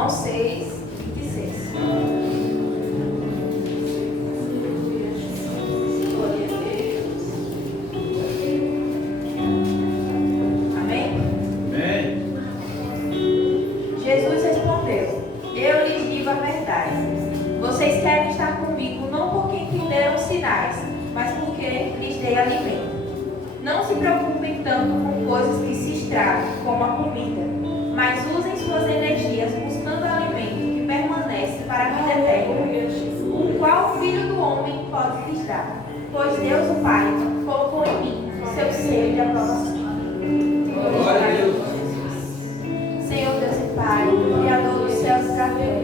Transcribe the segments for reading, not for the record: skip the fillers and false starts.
João 6, 26. Glória a Deus. Amém? Amém. Jesus respondeu: eu lhes digo a verdade. Vocês querem estar comigo não porque entenderam sinais, mas porque lhes dei alimento. Não se preocupem tanto com coisas que se estragam, como a comida, mas usem suas energias buscando alimento que permanece para a vida eterna, o qual o Filho do Homem pode lhes dar, pois Deus, o Pai, colocou em mim seu selo de aprovação. Glória a Deus. Senhor Deus e Pai, Criador dos céus e da terra,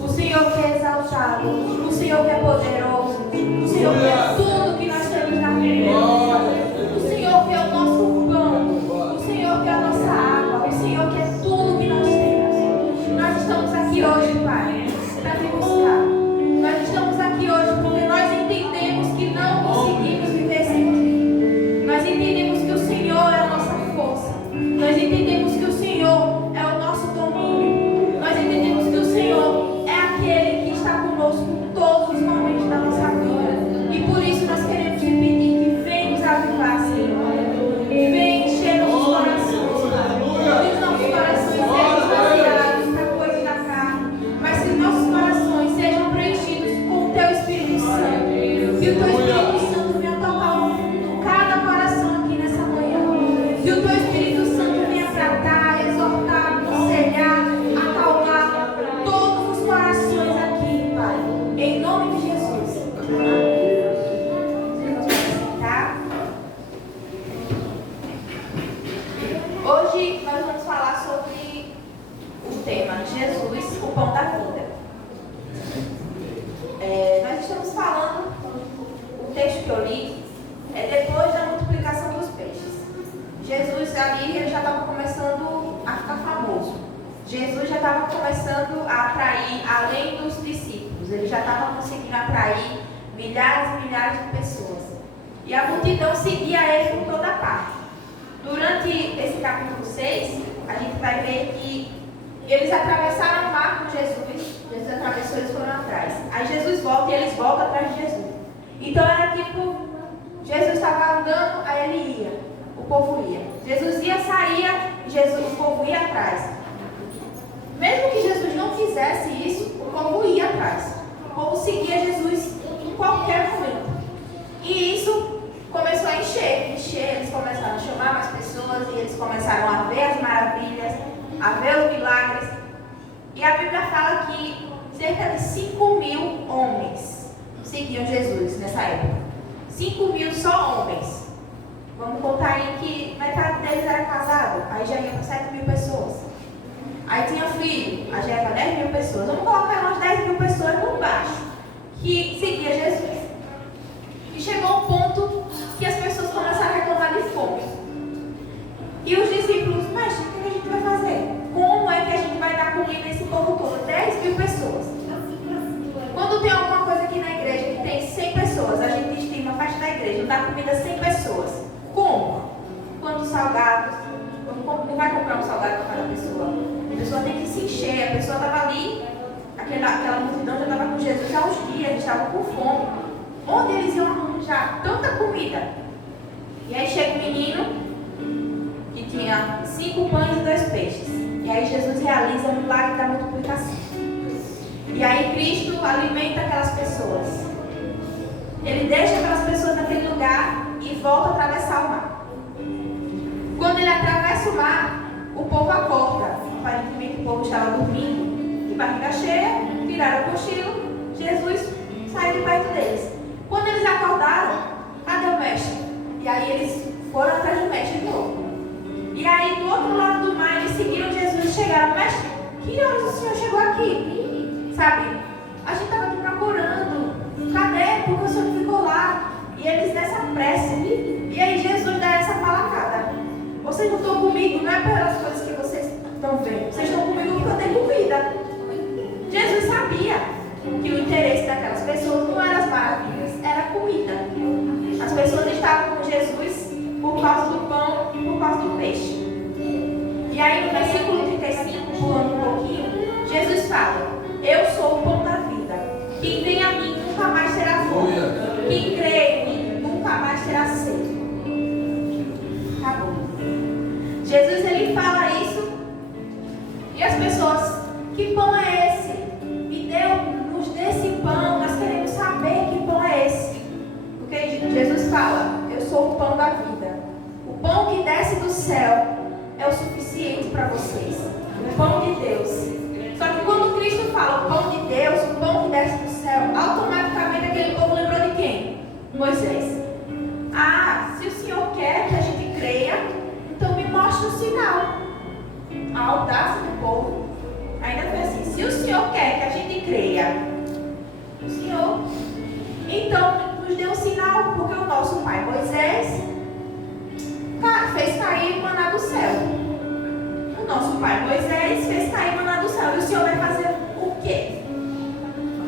o Senhor que é exaltado, o Senhor que é poderoso, o Senhor que é tudo que nós temos na vida. O Senhor que é o nosso pão, o Senhor que é a nossa água, o Senhor que é tudo que nós temos. Nós estamos aqui hoje, Pai, para te buscar. Nós estamos aqui hoje porque nós entendemos que não conseguimos viver sem ti. Nós entendemos que o Senhor é a nossa força. Nós entendemos que o Senhor é o nosso domínio. Nós entendemos que o Senhor é aquele que está conosco em todos os momentos da nossa vida. E por isso nós queremos te pedir que venha nos avivar, Senhor. Vem encher nossos corações, Pai. Que os nossos corações sejam esvaziados para coisas da carne, mas que os nossos corações sejam preenchidos com o Teu Espírito Santo. Que o Teu Espírito Santo venha tocar o fundo, cada coração aqui nessa manhã. Que o Teu Espírito Santo venha tratar, exortar, aconselhar, acalmar todos os corações aqui, Pai. Em nome de Jesus. Tá? Hoje nós vamos falar sobre o tema Jesus, o pão da vida. Nós estamos falando, o texto que eu li é depois da multiplicação dos peixes. Jesus ali ele já estava começando a ficar famoso. Jesus já estava começando a atrair, além dos discípulos, ele já estava conseguindo atrair milhares e milhares de pessoas. E a multidão seguia ele por toda parte. Durante esse capítulo 6, a gente vai ver que eles atravessaram o mar com Jesus. Jesus atravessou, eles foram atrás. Aí Jesus volta e eles voltam atrás de Jesus. Então era tipo, Jesus estava andando, aí ele ia, o povo ia. Jesus ia, saía, o povo ia atrás. Mesmo que Jesus não fizesse isso, o povo ia atrás. O povo seguia Jesus em qualquer momento. E isso começou a encher, eles começaram a chamar mais pessoas e eles começaram a ver as maravilhas, a ver os milagres. E a Bíblia fala que cerca de 5.000 homens seguiam Jesus nessa época. 5.000 só homens. Vamos contar aí que metade deles era casado, aí já ia para 7.000 pessoas. Aí tinha filho, aí já ia para 10.000 pessoas. Vamos colocar umas 10.000 pessoas por baixo que seguia Jesus. E chegou um ponto que as pessoas começaram a reclamar de fome. E os discípulos, mestre, o que a gente vai fazer? Como é que a gente vai dar comida a esse povo todo? 10.000 pessoas. Quando tem alguma coisa aqui na igreja que tem 100 pessoas, a gente estima a festa da igreja, não dá comida a 100 pessoas. Como? Quantos salgados? Não vai comprar um salgado para cada pessoa. A pessoa tem que se encher. A pessoa estava ali, aquela multidão já estava com Jesus há uns dias, eles estavam com fome. Onde eles iam arranjar tanta comida? E aí chega um menino que tinha 5 pães e 2 peixes. E aí Jesus realiza o milagre da multiplicação. E aí Cristo alimenta aquelas pessoas. Ele deixa aquelas pessoas naquele lugar e volta a atravessar o mar. Quando ele atravessa o mar, o povo acorda. Aparentemente o povo estava dormindo, de barriga cheia, viraram o cochilo, Jesus saiu de perto deles. Quando eles acordaram, cadê o mestre? E aí eles foram atrás do mestre de novo. E aí do outro lado do mar eles seguiram Jesus e chegaram, mestre, que horas o senhor chegou aqui? Sabe, a gente estava aqui procurando, cadê? Porque o senhor ficou lá. E eles dessa pressa. E aí Jesus dá essa palacada. Vocês não estão comigo, não é pelas coisas que vocês estão vendo. Vocês estão comigo porque eu tenho comida. Jesus sabia que o interesse daquelas pessoas não era as maravilhas, era a comida. As pessoas estavam com Jesus por causa do pão e por causa do peixe. E aí no versículo 35, pulando um pouquinho, Jesus fala: eu sou o pão da vida. Quem vem a mim nunca mais terá fome. Quem crê em mim nunca mais terá sede. Tá bom. Jesus, ele fala isso. E as pessoas: que pão é esse? Nos dê esse pão. Nós queremos saber que pão é esse. Porque Jesus fala: eu sou o pão da vida. O pão que desce do céu é o suficiente para vocês. O pão de Deus. Só que quando Cristo fala o pão de Deus, o pão que desce do céu, automaticamente aquele povo lembrou de quem? Moisés. Ah, se o Senhor quer que a gente creia, então me mostra um sinal. A audácia do povo ainda foi assim: se o Senhor quer que a gente creia, o Senhor, então nos dê um sinal, porque o nosso pai Moisés fez cair maná do céu. O nosso pai Moisés fez cair maná do céu. E o Senhor vai fazer o quê?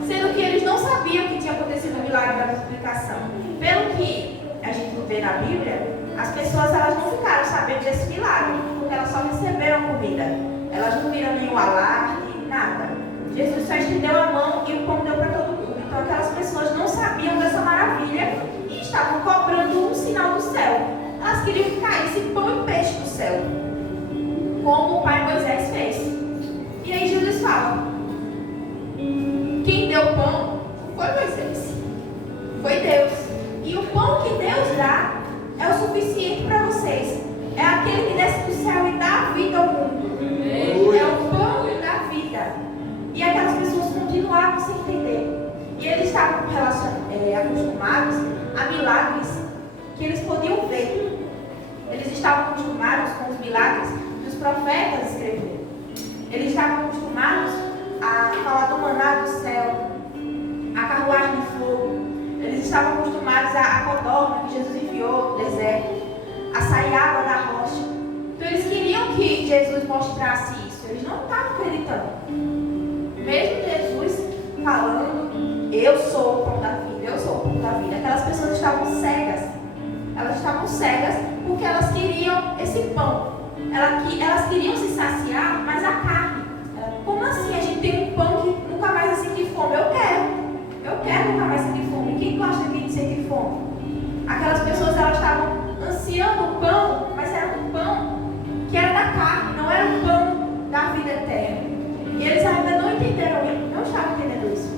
Sendo que eles não sabiam que tinha acontecido o milagre da multiplicação. Pelo que a gente vê na Bíblia, as pessoas elas não ficaram sabendo desse milagre, porque elas só receberam comida. Elas não viram nenhum alarde, nada. Jesus só estendeu a mão e o pão deu para todo mundo. Então aquelas pessoas não sabiam dessa maravilha e estavam cobrando um sinal do céu. Elas queriam que caísse pão e peixe do céu, como o pai Moisés fez. E aí Jesus fala: quem deu pão foi Moisés, foi Deus. E o pão que Deus dá é o suficiente para vocês. É aquele que desce do céu e dá vida ao mundo. É o pão da vida. E aquelas pessoas continuavam sem entender. E eles estavam acostumados a milagres que eles podiam ver. Eles estavam acostumados com os milagres que os profetas escreveram. Eles estavam acostumados a falar do maná do céu, a carruagem de fogo. Eles estavam acostumados a codorna que Jesus enviou no deserto, a sair água da rocha. Então eles queriam que Jesus mostrasse isso. Eles não estavam acreditando. Mesmo Jesus falando: eu sou o pão da vida, eu sou o pão da vida, aquelas pessoas estavam cegas. Elas estavam cegas porque elas queriam esse pão. Elas queriam se saciar, mas a carne. Como assim a gente tem um pão que nunca mais vai sentir fome? Eu quero nunca mais sentir fome. Quem gosta de sentir fome? Aquelas pessoas elas estavam ansiando o pão, mas era um pão que era da carne, não era um pão da vida eterna. E eles ainda não entenderam isso, não estavam entendendo isso.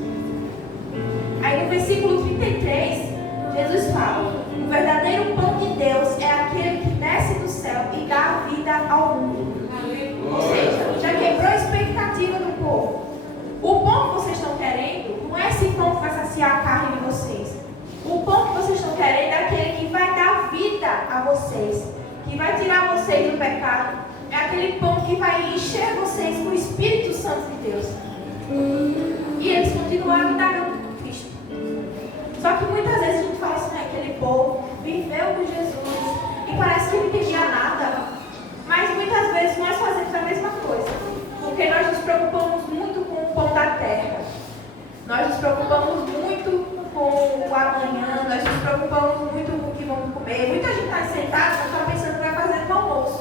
Aí no versículo 33, Jesus fala: o verdadeiro pão de Deus é aquele que desce do céu e dá vida ao mundo. Ou seja, já quebrou a expectativa do povo. O pão que vocês estão querendo não é esse pão que vai saciar a carne de vocês. O pão que vocês estão querendo é aquele que vai dar vida a vocês, que vai tirar vocês do pecado. É aquele pão que vai encher vocês com o Espírito Santo de Deus. E eles continuaram indagando com Cristo. Só que muitas vezes a gente fala assim: aquele povo viveu com Jesus e parece que não entendia nada. Mas muitas vezes nós fazemos a mesma coisa, porque nós nos preocupamos muito com o pão da terra. Nós nos preocupamos muito com o amanhã, nós nos preocupamos muito com o que vamos comer. Muita gente está sentada, mas está pensando que vai fazer no almoço.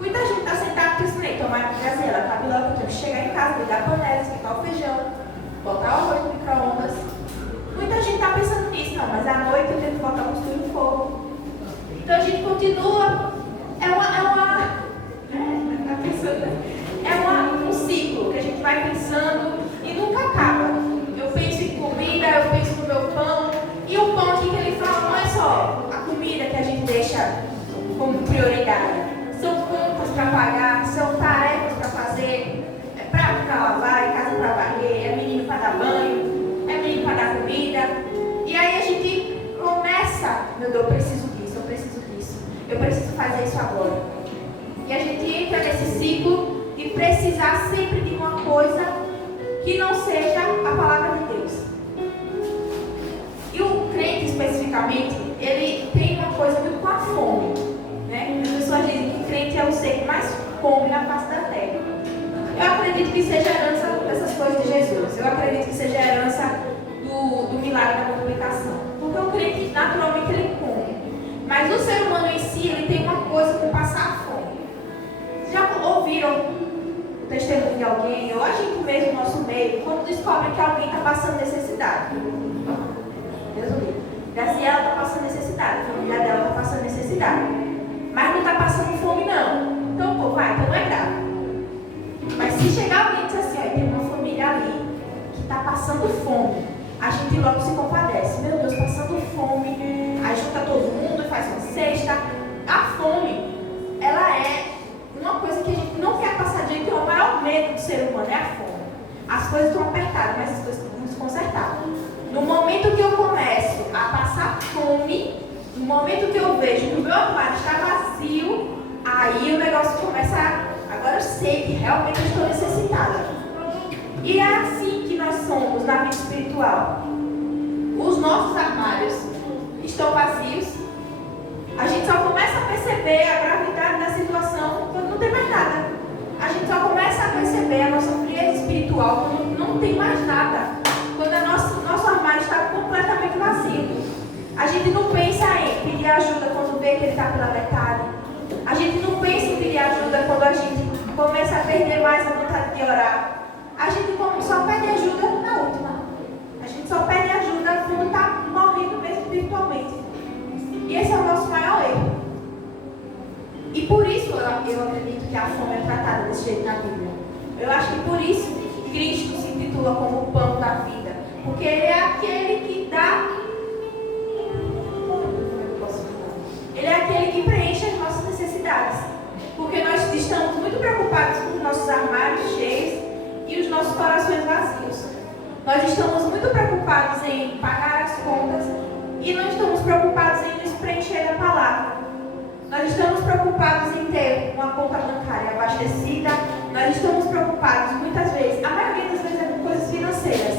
Muita gente está sentada pensando: tomar uma gazela, tá logo, eu tenho que chegar em casa, ligar a panela, esquentar o feijão, botar o arroz no micro-ondas. Muita gente está pensando nisso. Não, mas à noite eu tenho que botar um estilo no fogo. Então a gente continua. Um ciclo que a gente vai pensando e nunca acaba. Eu penso em comida, eu penso no meu pão. E o pão aqui que ele fala não é só a comida que a gente deixa como prioridade. São contas para pagar, são tarefas para fazer, é prato para lavar, é casa para varrer, é menino para dar banho, é menino para dar comida. E aí a gente começa: meu Deus, eu preciso disso, eu preciso fazer isso agora. E a gente entra nesse ciclo de precisar sempre de uma coisa que não seja a palavra de Deus. E o crente especificamente, ele tem uma coisa muito com a fome, né? As pessoas dizem que o crente é o ser que mais come na face da terra. Eu acredito que seja herança dessas coisas de Jesus. Eu acredito que seja herança do milagre da multiplicação. Porque o crente, naturalmente, ele come. Mas o ser humano em si, ele tem uma coisa com passar fome. Já ouviram o testemunho testemunho de alguém, ou a gente mesmo no nosso meio, quando descobre que alguém está passando necessidade. Deus o livre. Graciela está passando necessidade, a família dela está passando necessidade. Mas não está passando fome, não. Então, pô, vai, então não é grave. Mas se chegar alguém e dizer assim, ó, tem uma família ali que está passando fome, a gente logo se compadece. Meu Deus, passando fome. Aí junta todo mundo e faz uma cesta. A fome, ela é uma coisa que a gente não quer passar de jeito, que é o maior medo do ser humano, é a fome. As coisas estão apertadas, mas as coisas estão desconcertadas. No momento que eu começo a passar fome, no momento que eu vejo que o meu armário está vazio, aí o negócio começa a... Agora eu sei que realmente eu estou necessitada. E é assim que nós somos na vida espiritual. Os nossos armários estão vazios. A gente só começa a perceber a gravidade da situação quando não tem mais nada. A gente só começa a perceber a nossa frieza espiritual quando não tem mais nada. Quando nosso armário está completamente vazio. A gente não pensa em pedir ajuda quando vê que ele está pela metade. A gente não pensa em pedir ajuda quando a gente começa a perder mais a vontade de orar. A gente só pede ajuda na última. A gente só pede ajuda quando está morrendo mesmo espiritualmente. E esse é o nosso maior erro. E por isso eu acredito que a fome é tratada desse jeito na Bíblia. Eu acho que por isso Cristo se intitula como o pão da vida. Porque Ele é aquele que dá. Ele é aquele que preenche as nossas necessidades. Porque nós estamos muito preocupados com os nossos armários cheios e os nossos corações vazios. Nós estamos muito preocupados em pagar as contas e não estamos preocupados em nos preencher da palavra. Nós estamos preocupados em ter uma conta bancária abastecida. Nós estamos preocupados muitas vezes, a maioria das vezes é com coisas financeiras.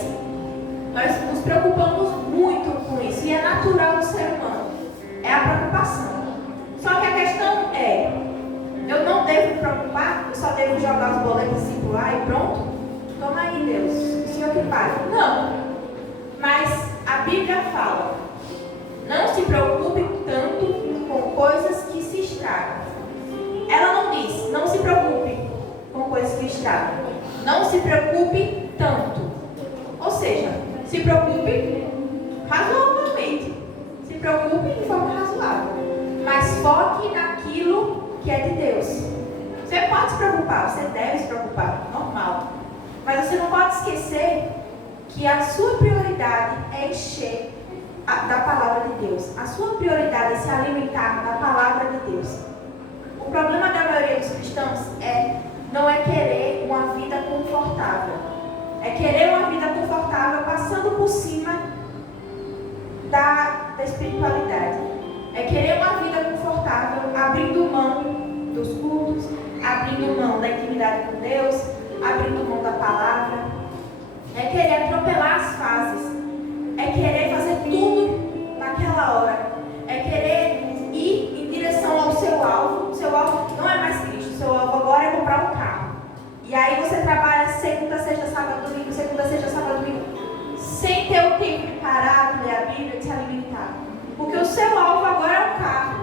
Nós nos preocupamos muito com isso e é natural do ser humano. É a preocupação. Só que a questão é, eu não devo me preocupar, eu só devo jogar os boletos assim pro ar e pronto? Toma aí, Deus, o Senhor que paga. Não. Mas a Bíblia fala, não se preocupe tanto com coisas que se estragam. Ela não diz, não se preocupe com coisas que estragam. Não se preocupe tanto. Ou seja, se preocupe razoavelmente. Se preocupe de forma razoável. Mas foque naquilo que é de Deus. Você pode se preocupar, você deve se preocupar, normal. Mas você não pode esquecer que a sua prioridade é encher da palavra de Deus. A sua prioridade é se alimentar da palavra de Deus. O problema da maioria dos cristãos não é querer uma vida confortável. É querer uma vida confortável passando por cima da espiritualidade. É querer uma vida confortável abrindo mão dos cultos, abrindo mão da intimidade com Deus, abrindo mão da palavra. É querer atropelar as fases. É querer fazer tudo naquela hora. É querer ir em direção ao seu alvo. O seu alvo não é mais Cristo. O seu alvo agora é comprar um carro. E aí você trabalha segunda, sexta, sábado, domingo, segunda, sexta, sábado, domingo, sem ter o tempo de parar, de ler a Bíblia, de se alimentar. Porque o seu alvo agora é o carro.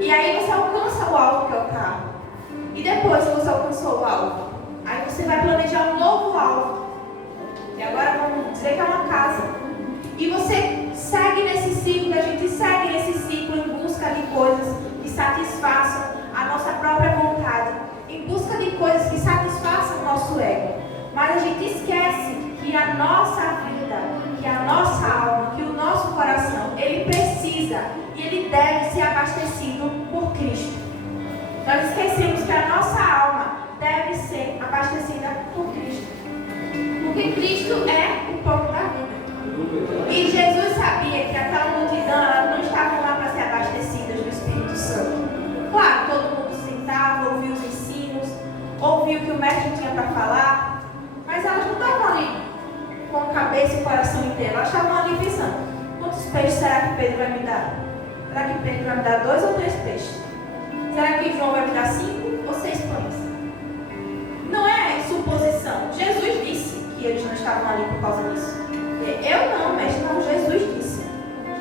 E aí você alcança o alvo que é o carro. E depois que você alcançou o alvo, aí você vai planejar um novo alvo. E agora vamos dizer que é uma casa. E você segue nesse ciclo, a gente segue nesse ciclo em busca de coisas que satisfaçam a nossa própria vontade. Em busca de coisas que satisfaçam o nosso ego. Mas a gente esquece que a nossa vida, que a nossa alma, que o nosso coração, ele precisa e ele deve ser abastecido por Cristo. Nós esquecemos que a nossa alma deve ser abastecida por Cristo. Porque Cristo é o pão da vida. E Jesus sabia que aquela multidão, ela não estava lá para ser abastecida do Espírito Santo. Claro, todo mundo sentava, ouvia os ensinos, ouvia o que o mestre tinha para falar, mas elas não estavam ali com a cabeça e o coração inteiro. Elas estavam ali pensando, quantos peixes será que Pedro vai me dar? Será que Pedro vai me dar 2 ou 3 peixes? Será que João vai me dar 5 ou 6 pães? Não é suposição. Jesus disse que eles não estavam ali por causa disso. Eu não, mas não, Jesus disse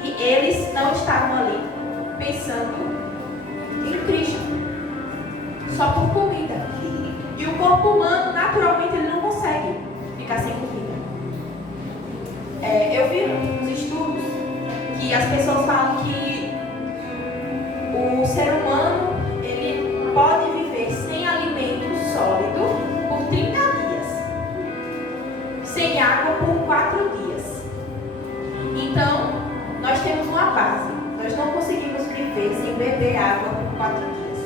que eles não estavam ali pensando em Cristo, só por comida. E o corpo humano, naturalmente, ele não consegue ficar sem comida. Eu vi nos estudos que as pessoas falam que o ser humano ele pode viver sem alimento sólido por 30 dias, sem água por 4 dias. Então, nós temos uma base. Nós não conseguimos viver sem beber água por 4 dias.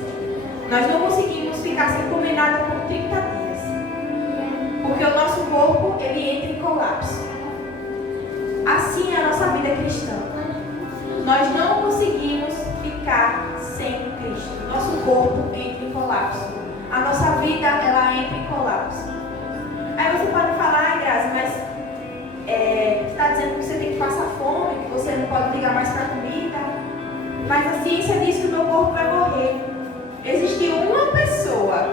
Nós não conseguimos ficar sem comer nada por 30 dias. Porque o nosso corpo, ele entra em colapso. Assim é a nossa vida cristã. Nós não conseguimos ficar sem Cristo. Nosso corpo entra em colapso. A nossa vida, ela entra em colapso. Aí você pode falar, Grazi, mas você está dizendo que você tem que passar fome, que você não pode ligar mais para a comida. Mas a ciência diz que o meu corpo vai morrer. Existiu uma pessoa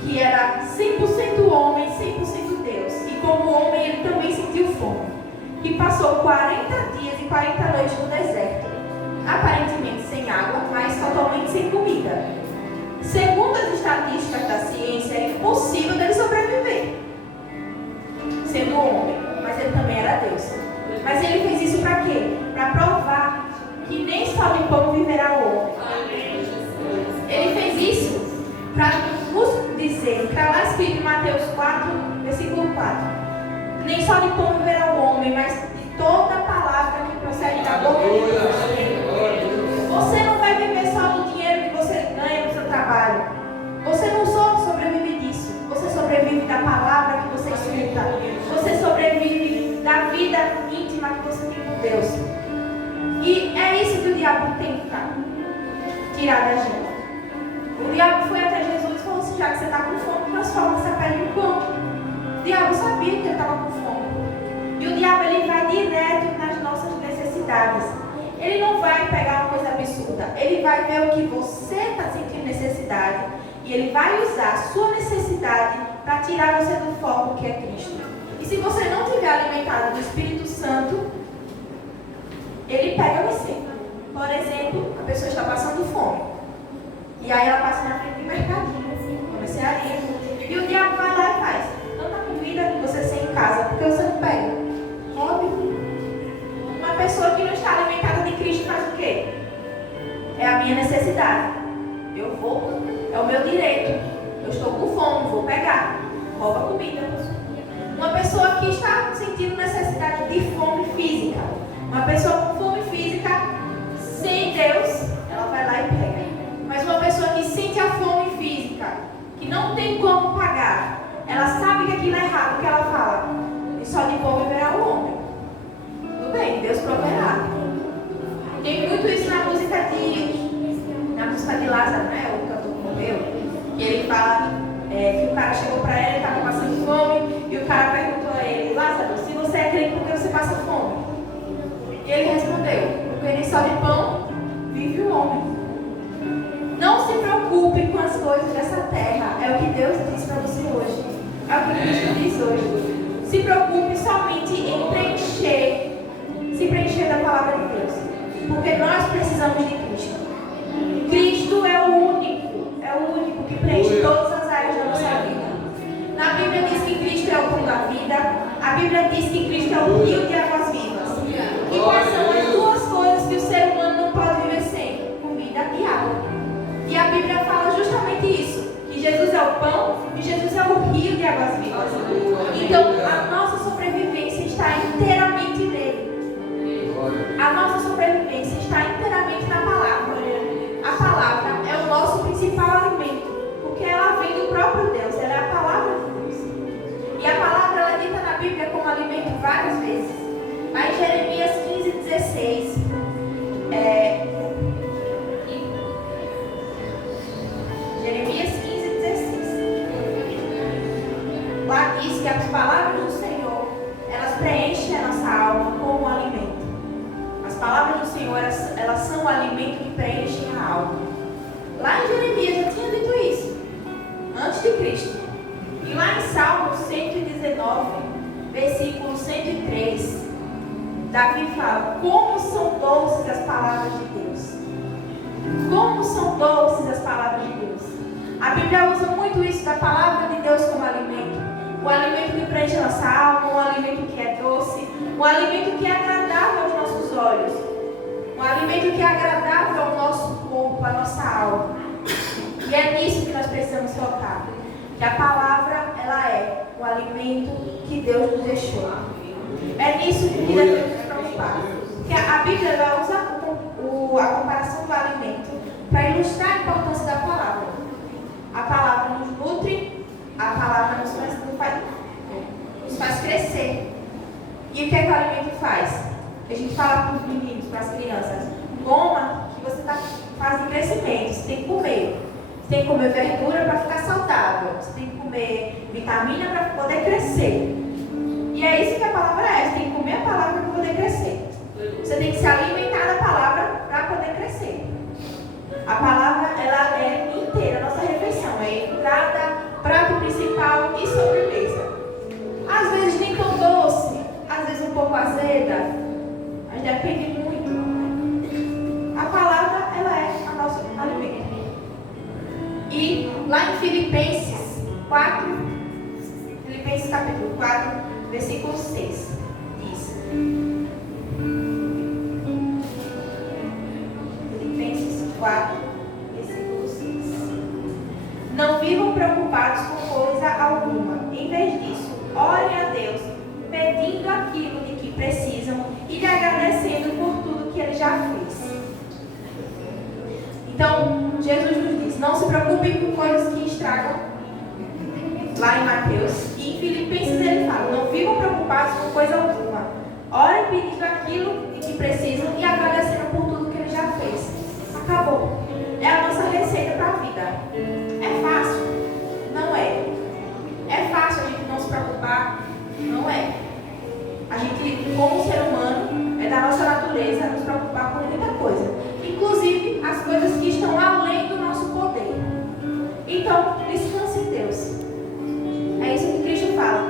que era 100% homem, 100% Deus. E como homem, ele também sentiu fome. E passou 40 dias e 40 noites no deserto. Aparentemente sem água, mas totalmente sem comida. Segundo as estatísticas da ciência, é impossível dele sobreviver. Sendo homem, mas ele também era Deus. Mas ele fez isso para quê? Para provar que nem só de pão viverá o homem. Ele fez isso para nos dizer, está lá escrito em Mateus 4, versículo 4. Nem só de pão viverá o homem, mas de toda palavra que procede da boca de Deus. Você não vai viver só do dinheiro que você ganha no seu trabalho. Você não só sobrevive disso. Você sobrevive da palavra que você escuta. Você sobrevive da vida íntima que você tem com Deus. E é isso que o diabo tenta tirar da gente. O diabo foi até Jesus e falou assim, já que você está com fome, transforma essa pele em pão. O diabo sabia que ele estava com fome. E o diabo, ele vai direto nas nossas necessidades. Ele não vai pegar uma coisa absurda. Ele vai ver o que você está sentindo necessidade. E ele vai usar a sua necessidade para tirar você do foco que é Cristo. E se você não estiver alimentado do Espírito Santo, ele pega você. Por exemplo, a pessoa está passando fome. E aí ela passa na frente do mercadinho, uma mercearia. E o diabo vai lá e faz tanta comida que você tem em casa, porque você não pega. Óbvio. Uma pessoa que não está alimentada de Cristo faz o quê? É a minha necessidade. Eu vou, é o meu direito. Eu estou com fome, vou pegar. Rouba comida. Uma pessoa que está sentindo necessidade de fome física. Uma pessoa com fome física, sem Deus, ela vai lá e pega. Mas uma pessoa que sente a fome física, que não tem como pagar, ela sabe que aquilo é errado, que ela fala, e só de pão viverá o homem. Tudo bem, Deus proverá. Tem muito isso na música de Lázaro, né? O cantor que morreu. E ele fala que o cara chegou para ele, estava passando fome, e o cara perguntou a ele, Lázaro, se você é crente, por que você passa fome? E ele respondeu, porque nem só de pão vive o homem. Não se preocupe com as coisas dessa terra. É o que Deus diz para você hoje. É o que Cristo diz hoje. Se preocupe somente em preencher da palavra de Deus. Porque nós precisamos de Cristo. Cristo é o único que preenche todas as áreas da nossa vida. Na Bíblia diz que Cristo é o pão da vida. A Bíblia diz que Cristo é o rio de águas vivas. E quais são as duas coisas que o ser humano não pode viver sem? Comida e água. E a Bíblia fala justamente isso, que Jesus é o pão e Jesus é o rio de águas vivas. Então, a nossa sobrevivência está inteiramente nele. A nossa sobrevivência está inteiramente na palavra. A palavra é o nosso principal alimento, porque ela vem do próprio Deus, ela é a palavra de Deus. E a palavra, ela é dita na Bíblia como alimento várias vezes. Mas em Jeremias 15:16, Jeremias 15:16. Lá diz que as palavras do Senhor, elas preenchem a nossa alma como um alimento. As palavras do Senhor, elas são o alimento que preenchem a alma. Lá em Jeremias já tinha dito isso, antes de Cristo. E lá em Salmo 119, versículo 103, Davi fala, como são doces as palavras de Deus. Como são doces as palavras de Deus. A Bíblia usa muito isso da palavra de Deus como alimento. Um alimento que preenche nossa alma, um alimento que é doce, um alimento que é agradável aos nossos olhos, um alimento que é agradável ao nosso corpo, à nossa alma. E é nisso que nós precisamos focar. Que a palavra, ela é o alimento que Deus nos deixou. É nisso que devemos nos preocupar. Porque a Bíblia ela usa a comparação do alimento para ilustrar a importância da palavra. A palavra nos nutre, a palavra nos faz crescer. E o que é que o alimento faz? A gente fala para os meninos, para as crianças, coma que você está em fase de crescimento, você tem que comer. Você tem que comer verdura para ficar saudável, você tem que comer vitamina para poder crescer. E é isso que a palavra é, você tem que comer a palavra para poder crescer. Você tem que se alimentar da palavra para poder crescer. A palavra, ela é inteira, a nossa refeição é entrada, prato principal e sobremesa. Às vezes nem tão doce, às vezes um pouco azeda, mas depende muito. A palavra, ela é o nosso alimento. E lá em Filipenses 4, Filipenses capítulo 4, versículo 6, diz: Filipenses 4, versículo 6. Não vivam preocupados com coisa alguma. Em vez disso, orem a Deus, pedindo aquilo de que precisam e lhe agradecendo por tudo que Ele já fez. Então, Jesus nos diz, não se preocupem com coisas que estragam, lá em Mateus. E em Filipenses ele fala, não vivam preocupados com coisa alguma. Orem pedindo aquilo de que precisam e agradecendo por tudo que Ele já fez. Acabou. É a nossa receita para a vida. É fácil? Não é. É fácil a gente não se preocupar? Não é. A gente, como ser humano, é da nossa natureza nos preocupar com muita coisa. Inclusive as coisas que estão além do nosso poder. Então, descanse em Deus. É isso que Cristo fala.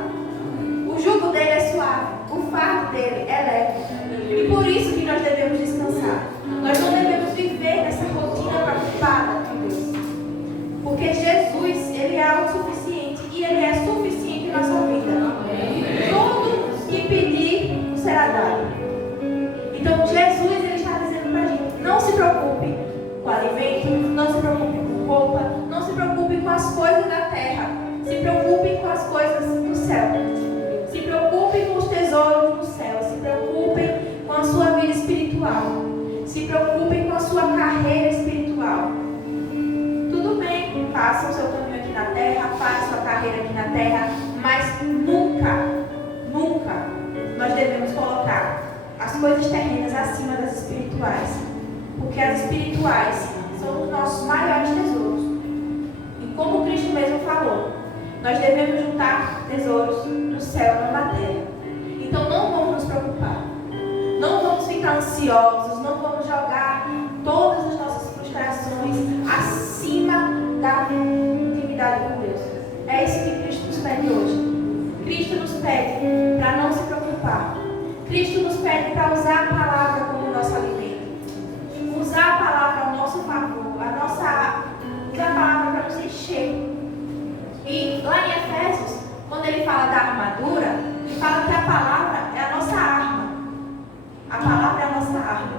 O jugo dele é suave, o fardo dele é leve. E por isso que nós devemos descansar. Nós não devemos viver nessa rotina preocupada com Deus. Porque Jesus, Ele é autossuficiente e Ele é suficiente em nossa vida. Tudo que pedir nos será dado. Então Jesus, Ele está dizendo para a gente, não se preocupe com alimento, não se preocupe com roupa, não se preocupe com as coisas da terra, se preocupe com as coisas do céu. Se preocupe com os tesouros do céu, se preocupe com a sua vida espiritual, se preocupe com a sua carreira espiritual. Tudo bem, faça o seu caminho aqui na terra, faça a sua carreira aqui na terra, mas nunca nós devemos colocar as coisas terrenas acima das espirituais, porque as espirituais são os nossos maiores tesouros. E como Cristo mesmo falou, nós devemos juntar tesouros no céu e na terra. Então não vamos nos preocupar, não vamos ficar ansiosos, não vamos jogar todas as nossas frustrações acima da intimidade com Deus. É isso que Cristo nos pede hoje. Cristo nos pede para não se preocupar. Cristo nos pede para usar a palavra como nosso alimento. Usar a palavra ao nosso favor, usar a palavra para nos encher. E lá em Efésios, quando ele fala da armadura, ele fala que a palavra é a nossa arma. A palavra é a nossa arma.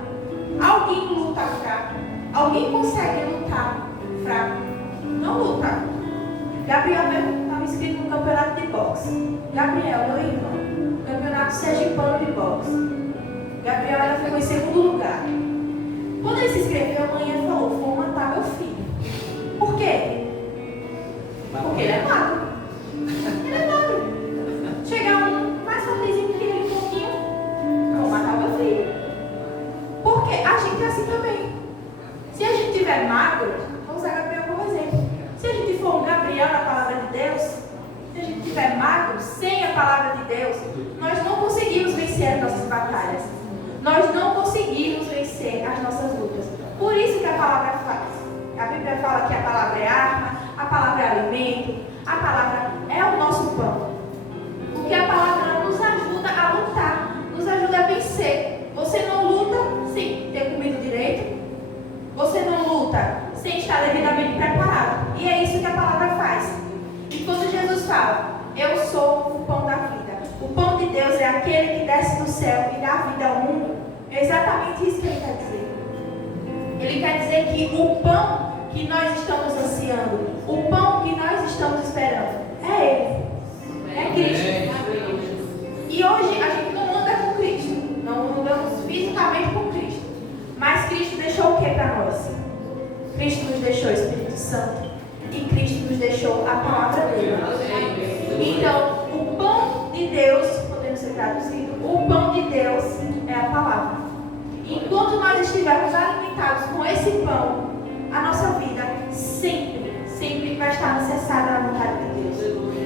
Alguém luta fraco? Alguém consegue lutar fraco? Não luta. Gabriel mesmo estava inscrito no campeonato de boxe. Gabriel, meu irmão, campeonato sergipano de boxe. Gabriel ela ficou em segundo lugar. Quando ele se inscreveu, a mãe falou, vou matar meu filho. Por quê? Porque ele é magro. Ele é magro. Chegar um mais fortezinho que ele um pouquinho, vou matar meu filho. Porque a gente é assim também. Se a gente tiver magro, vou usar Gabriel como exemplo. Se a gente for um Gabriel na palavra de Deus, se a gente tiver magro, sem a palavra de Deus, nós não conseguimos vencer as nossas batalhas. Nós não conseguimos vencer as nossas lutas. Por isso que a palavra faz. A Bíblia fala que a palavra é arma, a palavra é alimento, a palavra é o nosso pão. Porque a palavra nos ajuda a lutar, nos ajuda a vencer. Você não luta sem ter comido direito, você não luta sem estar devidamente preparado. E é isso que a fala: eu sou o pão da vida. O pão de Deus é aquele que desce do céu e dá vida ao mundo. É exatamente isso que ele quer dizer. Ele quer dizer que o pão que nós estamos ansiando, o pão que nós estamos esperando, é Ele. É Cristo. E hoje a gente não anda com Cristo. Não andamos fisicamente com Cristo. Mas Cristo deixou o que para nós? Cristo nos deixou o Espírito Santo. E Cristo nos deixou a palavra dele. Então, o pão de Deus, podendo ser traduzido, o pão de Deus é a palavra. Enquanto nós estivermos alimentados com esse pão, a nossa vida sempre vai estar necessária na vontade de Deus.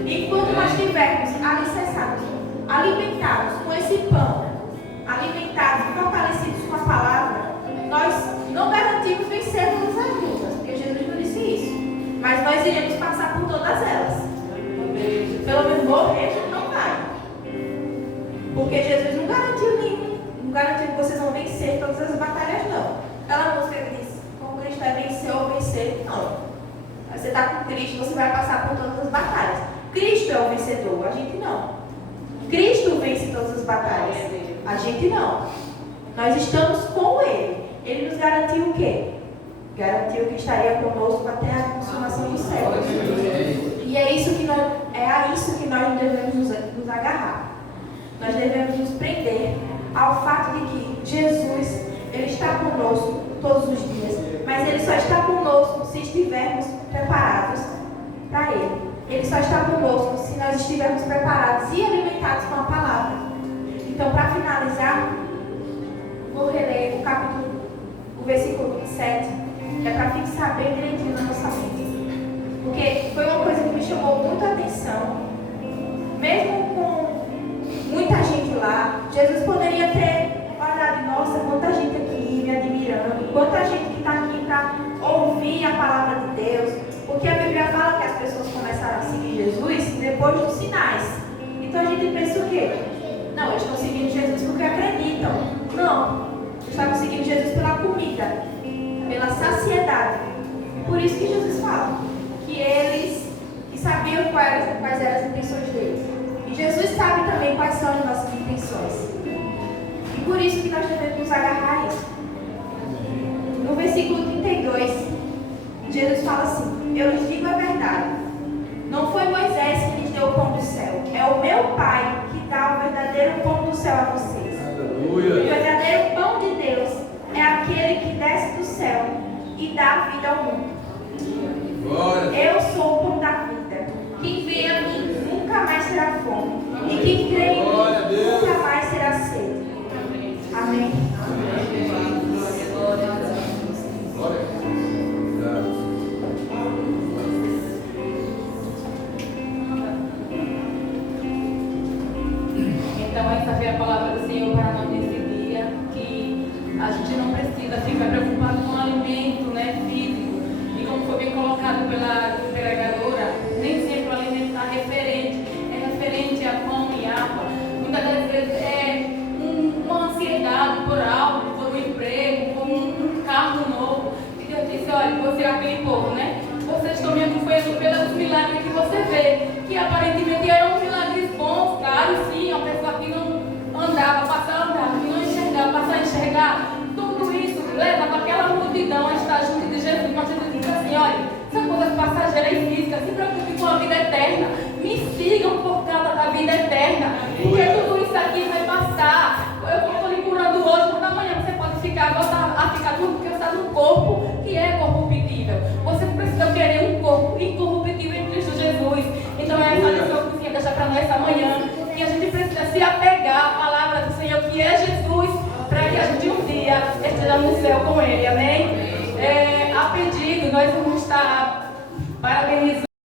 Enquanto nós estivermos alicerçados, alimentados com esse pão, alimentados e fortalecidos com a palavra, nós não garantimos vencer todas as lutas, porque Jesus não disse isso. Mas nós iremos passar por todas elas. Pelo menos morrer, a gente não vai. Porque Jesus não garantiu nenhum. Não garantiu que vocês vão vencer todas as batalhas, não. Aquela música que diz: com Cristo é vencer ou vencer, não. Você está com Cristo, você vai passar por todas as batalhas. Cristo é o vencedor, a gente não. Cristo vence todas as batalhas, a gente não. Nós estamos com Ele. Ele nos garantiu o quê? Garantiu que estaria conosco até a consumação do céu. E é a isso que nós devemos nos agarrar. Nós devemos nos prender ao fato de que Jesus, Ele está conosco todos os dias, mas Ele só está conosco se estivermos preparados para Ele. Ele só está conosco se nós estivermos preparados e alimentados com a palavra. Então, para finalizar, vou reler o versículo 27, que é para fixar bem direitinho na nossa mente. Porque foi uma coisa que me chamou muita atenção. Mesmo com muita gente lá, Jesus poderia ter olhado: nossa, quanta gente aqui me admirando, quanta gente que está aqui para ouvir a palavra de Deus. Porque a Bíblia fala que as pessoas começaram a seguir Jesus depois dos sinais. Então a gente pensa o quê? Não, eles estão seguindo Jesus porque acreditam. Não, eles estavam seguindo Jesus pela comida, pela saciedade. Por isso que Jesus fala que eles sabiam quais eram as intenções deles. E Jesus sabe também quais são as nossas intenções. E por isso que nós devemos nos agarrar a isso. No versículo 32, Jesus fala assim: eu lhes digo a verdade. Não foi Moisés que lhes deu o pão do céu. É o meu Pai que dá o verdadeiro pão do céu a vocês. Aleluia. O verdadeiro pão de Deus é aquele que desce do céu e dá vida ao mundo. Glória. Eu sou o pão da vida. Quem vem a mim nunca mais terá fome. E quem crê em mim nunca mais terá sede. Amém. Glória. Então, essa foi a palavra do Senhor para nós nesse dia, que a gente não precisa ficar preocupado com o alimento, né, físico. E como foi bem colocado pela pregadora, nem sempre o alimento está é referente a pão e água. Muitas das vezes é uma ansiedade por algo, por um emprego, por um carro novo. E Deus disse: olha, você é aquele povo, né? Vocês estão me acompanhando pelos milagres que você vê, que aparentemente eram milagres bons, caros, sim. A pessoa que não andava, passava a andar, que não enxergava, passava a enxergar. Tudo isso leva para aquela multidão a estar junto de Jesus. Mas Jesus diz assim: olha, são coisas passageiras e físicas, se preocupe com a vida eterna. Me sigam por causa da vida eterna, porque tudo isso aqui vai passar. Eu estou lhe curando hoje, mas amanhã você pode voltar a ficar tudo, porque você está num corpo que é corruptível. Você precisa querer um corpo incorruptível em Cristo Jesus. Então é essa lição que eu queria deixar para nós essa manhã, que a gente precisa se apegar à palavra do Senhor, que é Jesus, para que a gente um dia esteja no céu com Ele. Amém? A pedido, nós vamos estar parabenizando